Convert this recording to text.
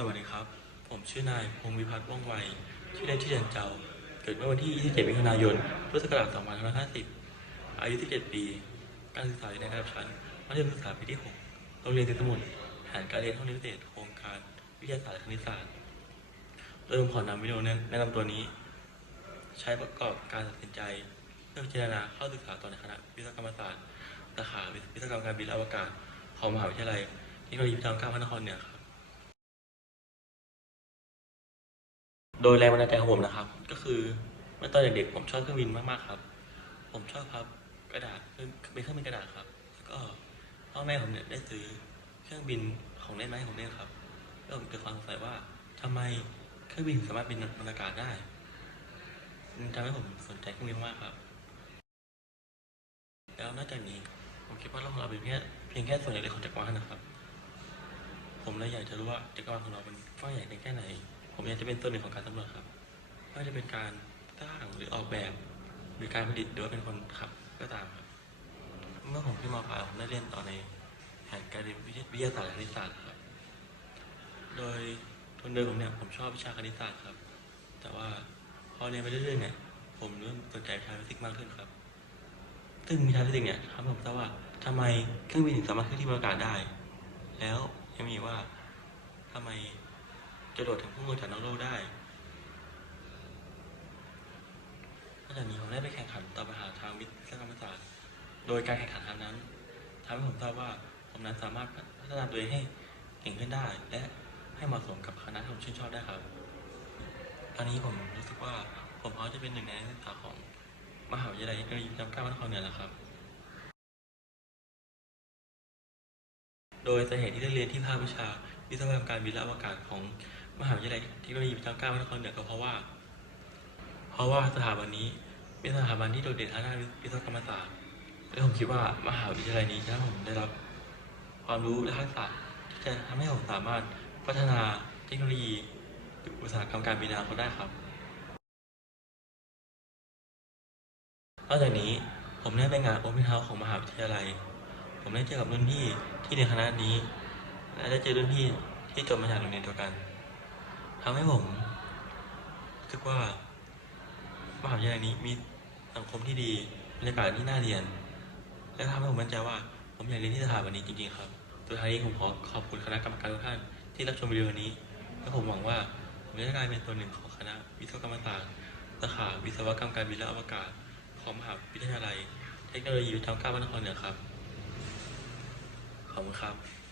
สวัสดีครับ ผมชื่อนายพงวิพัฒน์ว่องไว ชื่อเล่นชื่อเด่นเจ้า เกิดเมื่อวันที่ 27 มิถุนายน พุทธศักราช 2550 อายุ 17 ปี การศึกษาอยู่ในระดับชั้นมัธยมศึกษาปีที่ 6 โรงเรียนเตรียมสมุนแผนการเรียนห้องนิเทศโครงการวิทยาศาสตร์คณิตศาสตร์โดยผมขอนำวิดีโอแนะนำตัวนี้ ใช้ประกอบการตัดสินใจเพื่อพิจารณาเข้าศึกษาต่อในคณะวิศวกรรมศาสตร์สาขาวิศวกรรมการบินและอวกาศของมหาวิทยาลัยเทคโนโลยีพระจอมเกล้าพระนครเหนือครับ โดยแรงบันดาลใจของผมนะครับ ก็คือเมื่อตอนเด็กๆผมชอบเครื่องบินมากๆครับ ผมชอบพับกระดาษเป็นเครื่องบินกระดาษครับแล้วก็พ่อแม่ผมเนี่ยได้ซื้อเครื่องบินของเล่นมาให้ผมเล่นครับแล้วผมเกิดความสงสัยว่าทำไมเครื่องบินสามารถบินบนอากาศได้มันทำให้ผมสนใจเครื่องบินมากครับ แล้วนอกจากนี้ผมคิดว่าโลกของเราเป็นเพียงเพียงแค่ส่วนเล็กๆของจักรวาลนะครับ ผมเลยอยากจะรู้ว่าจักรวาลของเราเป็นกว้างใหญ่แค่ไหน ผมอยากจะเป็นส่วนหนึ่งของการสำรวจครับไม่ว่าจะเป็นการสร้างหรือออกแบบ หรือการผลิตหรือว่าเป็นคนขับก็ตามครับ เมื่อผมขึ้นมปลายผมได้เรียนต่อในแผนการเรียนวิทยาศาสตร์และคณิตศาสตร์ครับ โดยทุนเดิมผมเนี่ยผมชอบวิชาคณิตศาสตร์ครับ แต่ว่าพอเรียนไปเรื่อยๆเนี่ยผมเริ่มสนใจวิชาฟิสิกส์มากขึ้นครับ ซึ่งวิชาฟิสิกส์เนี่ยทำให้ผมทราบว่าทำไมเครื่องบินถึงสามารถขึ้นที่บนอากาศได้ แล้วยังมีว่าทำไม จรวดดถึงพุ่งลงจากนอกโลกได้นอกจากนี้ผมได้ไปแข่งขันต่อมหาทางวิศวกรรมศาสตร์ โดยการแข่งขันครั้งนั้นทำให้ผมทราบว่าผมนั้นสามารถพัฒนาตัวเองให้เก่งขึ้นได้ และให้เหมาะสมกับคณะที่ผมชื่นชอบได้ครับ ตอนนี้ผมรู้สึกว่าผมพร้อมจะเป็นหนึ่งในนักศึกษาของมหาวิทยาลัยเทคโนโลยีพระจอมเกล้าพระนครเหนือแล้วครับ โดยสาเหตุที่ได้เรียนที่ภาควิชาวิศวกรรมการบินและอวกาศของ มหาวิทยาลัยเทคโนโลยีพระจอมเกล้าพระนครเหนือก็เพราะว่า เพราะว่าสถาบันนี้เป็นสถาบันที่โดดเด่นทางด้านวิศวกรรมศาสตร์และผมคิดว่ามหาวิทยาลัยนี้จะทำให้ผมได้รับ ความรู้และทักษะที่จะทำให้ผมสามารถพัฒนาเทคโนโลยีออุตสาหกรรมการบินอนาคตได้ครับนอกจากนี้ผมได้ไปงานโอเพนเฮาส์ของมหาวิทยาลัย ผมได้เจอกับรุ่นพี่ที่เรียนคณะนี้ และได้เจอรุ่นพี่ที่จบมาจากโรงเรียนเดียวกัน ทำให้ผมรู้สึกว่ามหาวิทยาลัยนี้มีสังคมที่ดีบรรยากาศที่น่าเรียน และทำให้ผมมั่นใจว่า ผมอยากเรียนที่สถาบันนี้จริงๆครับสุดท้ายนี้ผมขอขอบคุณคณะกรรมการทุกท่านที่รับชมวิดีโอนี้ และผมหวังว่าผมจะได้กลายเป็นตัวหนึ่งของคณะวิศวกรรมศาสตร์สาขาวิศวกรรมการบินและอวกาศของมหาวิทยาลัย เทคโนโลยีพระจอมเกล้าพระนครเหนือครับ ขอบคุณครับ